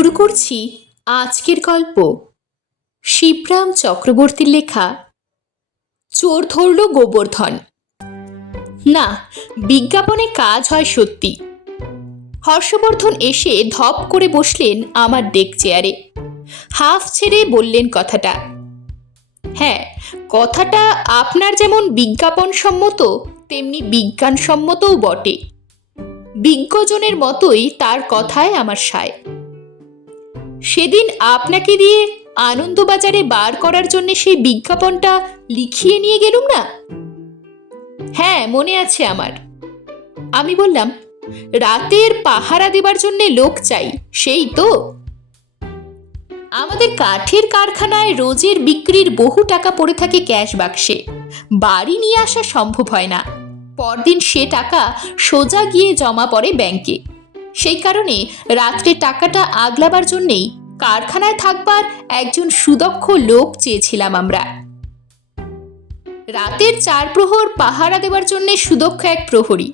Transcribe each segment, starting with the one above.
শুরু করছি আজকের গল্প শিবরাম চক্রবর্তীর লেখা চোর ধরল গোবর্ধন। না, বিজ্ঞাপনে কাজ হয় সত্যি। হর্ষবর্ধন এসে ধপ করে বসলেন আমার ডেক চেয়ারে হাফ ছেড়ে বললেন কথাটা। হ্যাঁ কথাটা আপনার যেমন বিজ্ঞাপনসম্মত, তেমনি বিজ্ঞানসম্মতও বটে। বিজ্ঞজনের মতোই তার কথায় আমার সায়। সেদিন আপনাকে দিয়ে আনন্দবাজারে বার করার জন্য সেই বিজ্ঞাপনটা লিখিয়ে নিয়ে গেলুম না? হ্যাঁ মনে আছে আমার। আমি বললাম, রাতের পাহারা দেবার জন্য লোক চাই, সেই তো। আমাদের কাঠের কারখানায় রোজের বিক্রির বহু টাকা পড়ে থাকে ক্যাশ বাক্সে। বাড়ি নিয়ে আসা সম্ভব হয় না। পরদিন সে টাকা সোজা গিয়ে জমা পড়ে ব্যাংকে। সেই কারণে রাত্রে টাকাটা আগলাবার জন্যেই কারখানায় থাকবার একজন সুদক্ষ লোক চেয়েছিলাম আমরা। রাতের চার প্রহর পাহারা দেওয়ার জন্য সুদক্ষ এক প্রহরী।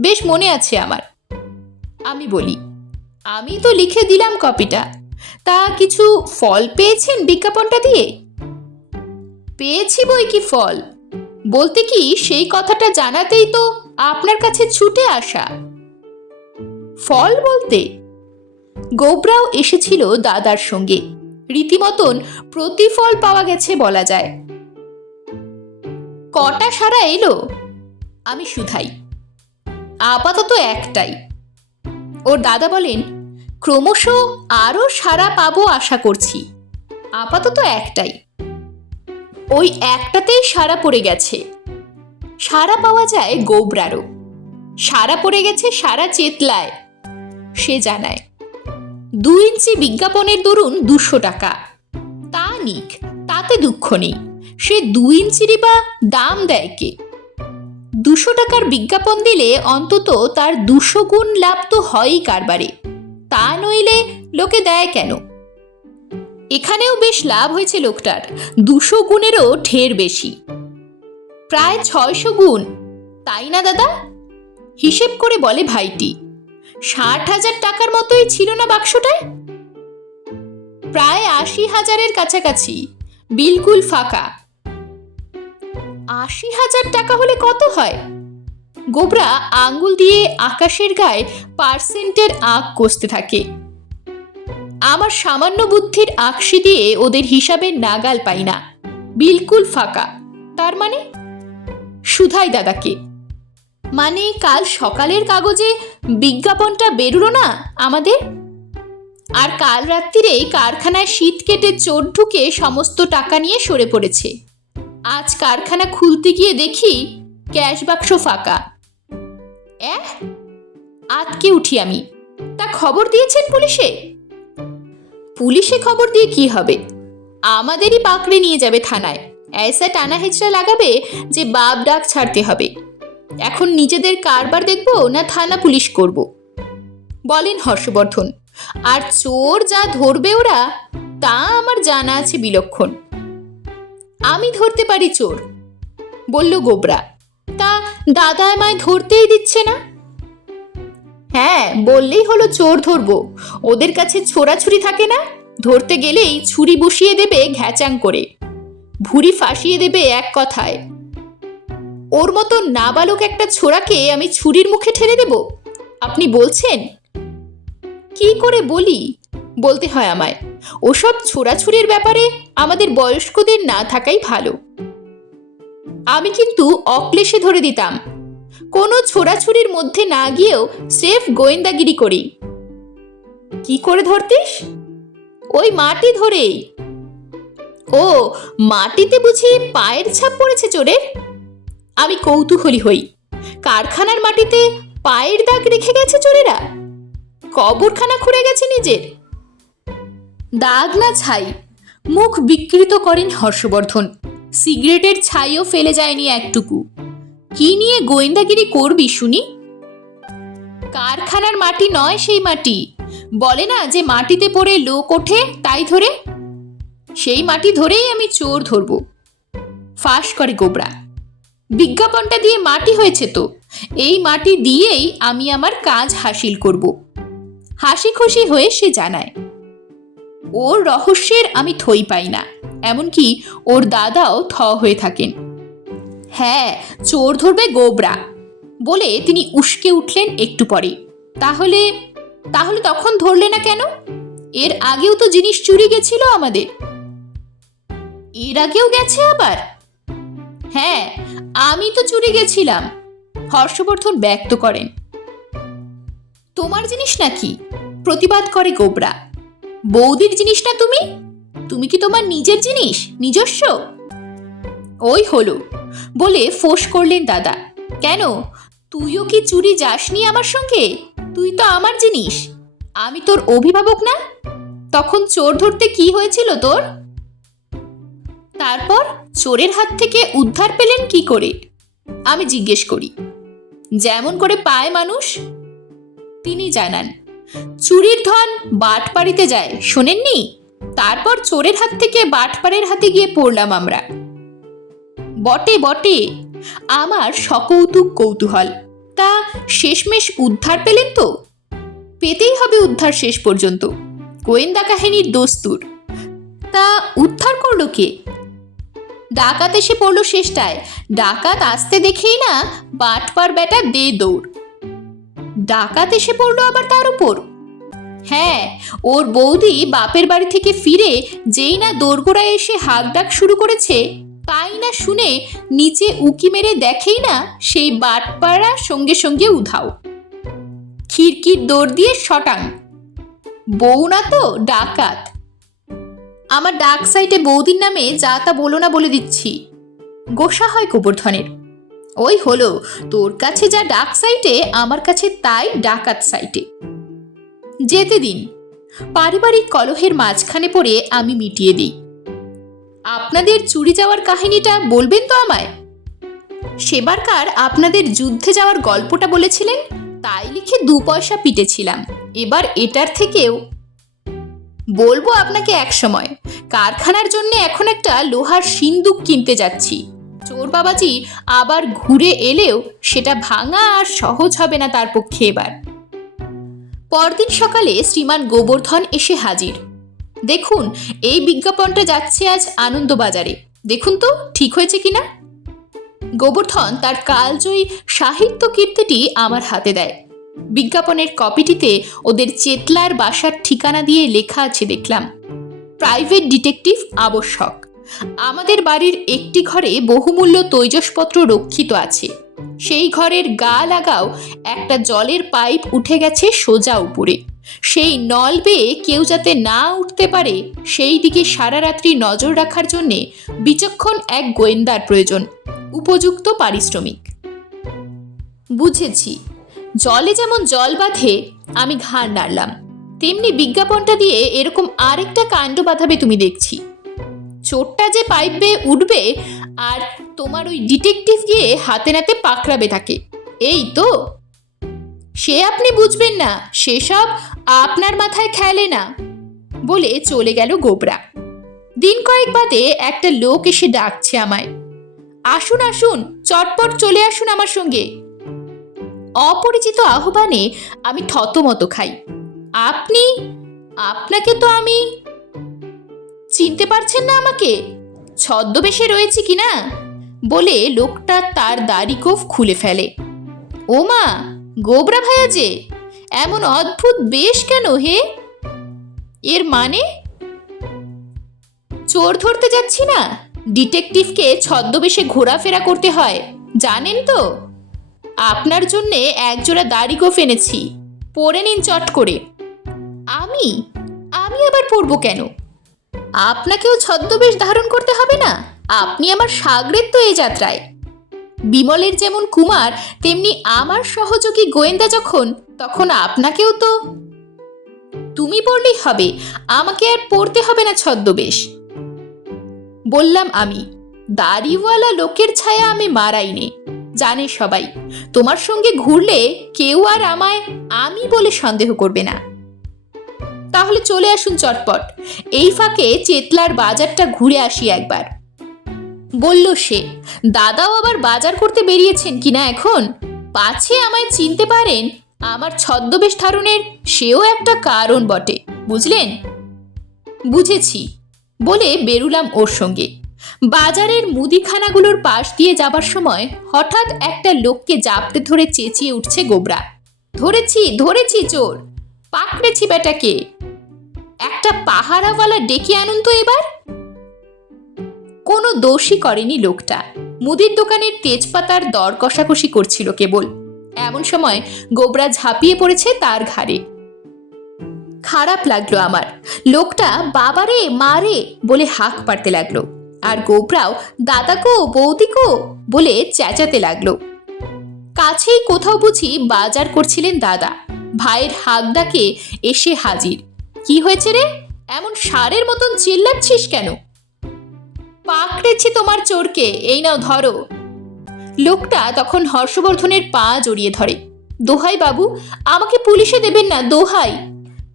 বেশ মনে আছে আমার। আমি বলি, আমি তো লিখে দিলাম কপিটা। তা কিছু ফল পেয়েছেন বিজ্ঞাপনটা দিয়ে? পেয়েছি বই কি ফল? বলতে কি সেই কথাটা জানাতেই তো আপনার কাছে ছুটে আসা। ফল বলতে? গোবরাও এসেছিল দাদার সঙ্গে। রীতিমতন প্রতিফল পাওয়া গেছে বলা যায়। কটা সারা এলো? আমি শুধাই। আপাতত একটাই। ওর দাদা বলেন, ক্রমশ আরও সারা পাবো আশা করছি। আপাতত একটাই। ওই একটাতেই সারা পড়ে গেছে। সারা পাওয়া যায় গোবরারও। সারা পড়ে গেছে সারা চেতলায়। সে জানায় দু ইঞ্চি বিজ্ঞাপনের দরুন দুশো টাকা। তা নিক, তাতে দুঃখ নেই। সে দু ইঞ্চিরই বা দাম দেয় কে? দুশো টাকার বিজ্ঞাপন দিলে অন্তত তার দুশো গুণ লাভ তো হয়ই কারবারে। তা নইলে লোকে দেয় কেন? এখানেও বেশ লাভ হয়েছে লোকটার। দুশো গুণেরও ঢের বেশি। প্রায় ছয়শো গুণ। তাই না দাদা? হিসেব করে বলে ভাইটি। ষাট হাজার টাকার মতোই ছিল না বাক্সটায়? প্রায় আশি হাজারের কাছাকাছি। বিলকুল ফাঁকা। আশি হাজার টাকা হলে কত হয়? গোবরা আঙ্গুল দিয়ে আকাশের গায়ে পার্সেন্টের আঁক কষতে থাকে। আমার সামান্য বুদ্ধির আঁকশি দিয়ে ওদের হিসাবে নাগাল পাই না। বিলকুল ফাঁকা। তার মানে? সুধাই দাদাকে। মানে কাল সকালের কাগজে বিজ্ঞাপনটা বেরোলো না আমাদের? আর কাল রাত্রিরেই কারখানায় শীত কেটে চোর ঢুকে সমস্ত টাকা নিয়ে সরে পড়েছে। আজ কারখানা খুলতে গিয়ে দেখি ক্যাশ বাক্স ফাঁকা। আতকে উঠি আমি। তা খবর দিয়েছেন পুলিশে? পুলিশে খবর দিয়ে কি হবে? আমাদেরই পাকড়ে নিয়ে যাবে থানায়। এসা টানা হেঁচড়া লাগাবে যে বাপ ডাক ছাড়তে হবে। এখন নিজেদের কারবার দেখব না থানা পুলিশ করব? বলেন হর্ষবর্ধন, আর চোর যা ধরবে ওরা, তা আমার জানা আছে বিলক্ষণ। আমি ধরতে পারি চোর, বলল গোবরা। তা দাদা আমায় ধরতেই দিচ্ছে না? হ্যাঁ বললেই হলো চোর ধরবো। ওদের কাছে ছোড়াছুরি থাকে না? ধরতে গেলেই ছুরি বসিয়ে দেবে ঘ্যাচাং করে। ভুড়ি ফাঁসিয়ে দেবে এক কথায়। ওর মতো নাবালক একটা ছোড়াকে আমি ছুরির মুখে ঠেলে দেব? আপনি বলছেন। কি করে বলি? বলতে হয় আমায়। ওসব ছোড়াছুরির ব্যাপারে আমাদের বয়স্কদের না থাকাই ভালো। আমি কিন্তু অক্লেশে ধরে দিতাম। কোনো ছোড়াছুরির মধ্যে না গিয়েও স্রেফ গোয়েন্দাগিরি করি। কি করে ধরতিস? ওই মাটি ধরেই। ও, মাটিতে বুঝি পায়ের ছাপ পড়েছে চোরের? আমি কৌতূহলী হই। কারখানার মাটিতে পায়ের দাগ রেখে গেছে চোরেরা? কবরখানা খুঁড়ে গেছে নিজের। দাগ না ছাই, মুখ বিকৃত করেন হর্ষবর্ধন। সিগারেটের ছাইও ফেলে যায়নি একটুকু। কি নিয়ে গোয়েন্দাগিরি করবি শুনি? কারখানার মাটি নয় সেই মাটি। বলে না যে মাটিতে পড়ে লোক ওঠে, তাই ধরে? সেই মাটি ধরেই আমি চোর ধরব। ফাঁস করে গোবরা। বিজ্ঞাপনটা দিয়ে মাটি হয়েছে তো। এই মাটি দিয়েই আমি আমার কাজ হাসিল করব। হাসি খুশি হয়ে সে জানায়, ওর রহস্যের আমি থই পাই না। এমনকি ওর দাদাও থ হয়ে থাকেন। হ্যাঁ চোর ধরবে গোবরা। বলে তিনি উস্কে উঠলেন একটু পরে। তাহলে তাহলে তখন ধরলে না কেন? এর আগেও তো জিনিস চুরি গেছিল আমাদের। এর আগেও গেছে আবার? হ্যাঁ আমি তো চুরি গেছিলাম। হর্ষবর্ধন ব্যক্ত করেন। তোমার জিনিস নাকি? প্রতিবাদ করে গোবরা। বৌদির জিনিস না তুমি? তুমি কি তোমার নিজের জিনিস? নিজস্ব? ওই হলো, বলে ফোঁস করলেন দাদা। কেন? তুইও কি চুরি যাসনি আমার সঙ্গে? তুই তো আমার জিনিস। আমি তোর অভিভাবক না? তখন চোর ধরতে কি হয়েছিল তোর? তারপর চোরের হাত থেকে উদ্ধার পেলেন কি করে? আমি জিজ্ঞেস করি, যেমন করে পায় মানুষ? তিনি জানান, চুরির ধন বাটপাড়িতে যায়, শোনেননি? তারপর চোরের হাত থেকে বাটপাড়ের হাতে গিয়ে পড়লাম আমরা। বটে বটে, আমার সকৌতুক কৌতূহল। তা শেষমেশ উদ্ধার পেলেন তো? পেতেই হবে উদ্ধার শেষ পর্যন্ত। গোয়েন্দা কাহিনীর দস্তুর। তা উদ্ধার করল কে? ডাকাত এসে পড়ল শেষটায়। ডাকাত আসতে দেখেই না বাটপার বেটা দে দৌড়। ডাকাত এসে পড়ল আবার তার উপর। হ্যাঁ ওর বৌদি বাপের বাড়ি থেকে ফিরে যেই না দোরগোড়ায় এসে হাঁক ডাক শুরু করেছে, তাই না শুনে নিচে উকি মেরে দেখেই না সেই বাটপাড়া সঙ্গে সঙ্গে উধাও। খিড়কির দৌড় দিয়ে শটাং। বউ না তো ডাকাত। আমার ডাক সাইটে বৌদির নামে যা তা বলো না বলে দিচ্ছি। গোসা হয় গোবর্ধনের। ওই হলো, তোর কাছে যা ডাক সাইটে, আমার কাছে তাই ডাকাত সাইটে। যেতে দিন। পারিবারিক কলহের মাঝখানে পড়ে আমি মিটিয়ে দিই। আপনাদের চুরি যাওয়ার কাহিনীটা বলবেন তো আমায়? সেবারকার আপনাদের যুদ্ধে যাওয়ার গল্পটা বলেছিলেন, তাই লিখে দু পয়সা পিটেছিলাম। এবার এটার থেকেও বলব আপনাকে এক সময়। কারখানার জন্য এখন একটা লোহার সিন্দুক কিনতে যাচ্ছি। চোর বাবাজি আবার ঘুরে এলেও সেটা ভাঙা আর সহজ হবে না তার পক্ষে এবার। পরদিন সকালে শ্রীমান গোবর্ধন এসে হাজির। দেখুন, এই বিজ্ঞাপনটা যাচ্ছে আজ আনন্দবাজারে। দেখুন তো, ঠিক হয়েছে কিনা? গোবর্ধন তার কালজয়ী সাহিত্য কীর্তিটি আমার হাতে দেয়। বিজ্ঞাপনের কপিটিতে ওদের চেতলার বাসার ঠিকানা দিয়ে লেখা আছে, দেখলাম। প্রাইভেট ডিটেকটিভ আবশ্যক। আমাদের বাড়ির একটি ঘরে বহুমূল্য তৈজসপত্র রক্ষিত আছে। সেই ঘরের গা লাগাও একটা জলের পাইপ উঠে গেছে সোজা উপরে। সেই নল বেয়ে কেউ যাতে না উঠতে পারে, সেই দিকে সারা রাত্রি নজর রাখার জন্যে বিচক্ষণ এক গোয়েন্দার প্রয়োজন, উপযুক্ত পারিশ্রমিক। বুঝেছি। জলে যেমন জল বাঁধে, আমি ঘাড় নাড়লাম। তেমনি বিজ্ঞাপনটা দিয়ে এরকম আরেকটা কাণ্ড বাঁধাবে তুমি দেখছি। চোরটা যে পাইপ বেয়ে উঠবে, আর তোমার ওই ডিটেকটিভ গিয়ে হাতে নাতে পাকড়াবে তাকে। এই তো। সে আপনি বুঝবেন না, সেসব আপনার মাথায় খেলে না, বলে চলে গেল গোবরা। দিন কয়েক বাদে একটা লোক এসে ডাকছে আমায়। আসুন আসুন, চটপট চলে আসুন আমার সঙ্গে। অপরিচিত আহ্বানে আমি থতমত খাই। আপনি, আপনাকে তো আমি চিনতে পারছেন না আমাকে। ছদ্মবেশে রয়েছে কি না? বলে লোকটা তার দাড়ি কোফ খুলে ফেলে। ওমা, গোবরা ভাইয়া যে, এমন অদ্ভুত বেশ কেন হে? এর মানে? চোর ধরতে যাচ্ছি না? ডিটেকটিভকে ছদ্মবেশে ঘোরাফেরা করতে হয়, জানেন তো? আপনার জন্যে একজোড়া দাড়ি গোফ এনেছি পরে নিন চট করে। আমি? আমি আবার পরবো কেন? আপনাকেও ছদ্মবেশ ধারণ করতে হবে না? আপনি আমার সাগরের তো এই যাত্রায়। বিমলের যেমন কুমার, তেমনি আমার সহযোগী গোয়েন্দা যখন, তখন আপনাকেও তো। তুমি পড়লেই হবে। আমাকে আর পড়তে হবে না ছদ্মবেশ। বললাম আমি, দাড়িওয়ালা লোকের ছায়া আমি মারাইনি। জানে সবাই। তোমার সঙ্গে ঘুরলে কেউ আর আমায় আমি বলে সন্দেহ করবে না। তাহলে চলে আসুন চটপট। এই ফাঁকে চেতলার বাজারটা ঘুরে আসি একবার। বলল সে, দাদাও আবার বাজার করতে বেরিয়েছেন কিনা এখন? পাছে আমায় চিনতে পারেন, আমার ছদ্মবেশ ধারণের সেও একটা কারণ বটে, বুঝলেন? বুঝেছি, বলে বেরুলাম ওর সঙ্গে। বাজারের মুদিখানাগুলোর পাশ দিয়ে যাবার সময় হঠাৎ একটা লোককে জাপটে ধরে চেঁচিয়ে উঠছে গোবরা। ধরেছি ধরেছি চোর! পাকড়েছি বেটাকে! একটা পাহারাওয়ালা ডেকে আনুন তো এবার! কোনো দোষই করেনি লোকটা। মুদির দোকানের তেজপাতার দর কষাকষি করছিল কেবল। এমন সময় গোবরা ঝাঁপিয়ে পড়েছে তার ঘাড়ে। খারাপ লাগল আমার। লোকটা, বাবারে, মারে! বলে হাঁক পারতে লাগল। আর গোবরাও দাদাকো বৌদিকো বলে চেঁচাতে লাগল। কাছেই কোথাও বুঝি বাজার করছিলেন দাদা। ভাইয়ের হাক ডাকে এসে হাজির। কি হয়েছে রে? এমন সারের মতন চিল্লাচ্ছিস কেন? পাকড়েছি তোমার চোরকে, এই নাও ধরো। লোকটা তখন হর্ষবর্ধনের পা জড়িয়ে ধরে। দোহাই বাবু, আমাকে পুলিশে দেবেন না, দোহাই।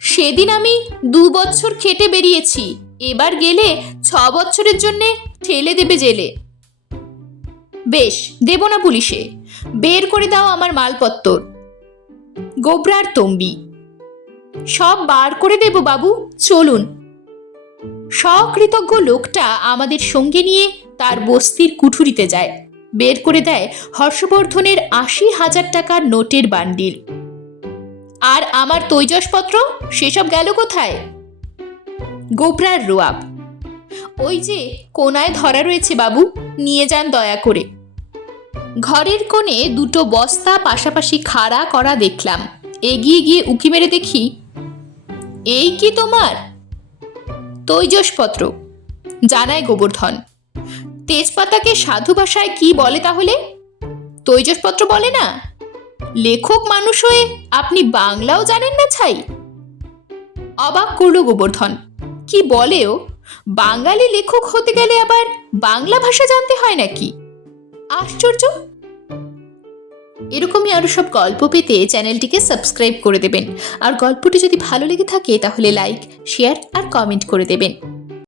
সেদিন আমি দু বছর খেটে বেরিয়েছি। এবার গেলে ছ বছরের জন্যে ঠেলে দেবে জেলে। বেশ, দেব না পুলিশে। বের করে দাও আমার মালপত্তর। গোবরার তম্বি। সব বার করে দেব বাবু, চলুন। সকৃতজ্ঞ লোকটা আমাদের সঙ্গে নিয়ে তার বস্তির কুঠুরিতে যায়। বের করে দেয় হর্ষবর্ধনের আশি হাজার টাকার নোটের বান্ডিল। আর আমার তৈজসপত্র? সেসব গেল কোথায়? গোবরার রোয়াব। ওই যে কোনায় ধরা রয়েছে বাবু, নিয়ে যান দয়া করে। ঘরের কোণে দুটো বস্তা, পাশাপাশি খাড়া করা দেখলাম। এগিয়ে গিয়ে উকি মেরে দেখি, এই কি তোমার? তৈজসপত্র। জানায় গোবর্ধন। তেজপাতাকে সাধু ভাষায় কি বলে তাহলে? তৈজসপত্র বলে না। লেখক মানুষ হয়ে আপনি বাংলাও জানেন না ছাই? অবাক করল গোবর্ধন। কি বলেও? বাঙালি লেখক হতে গেলে আবার বাংলা ভাষা জানতে হয় নাকি? আশ্চর্য! এরকমই আরও সব গল্প পেতে চ্যানেলটিকে সাবস্ক্রাইব করে দেবেন। আর গল্পটি যদি ভালো লেগে থাকে তাহলে লাইক, শেয়ার আর কমেন্ট করে দেবেন।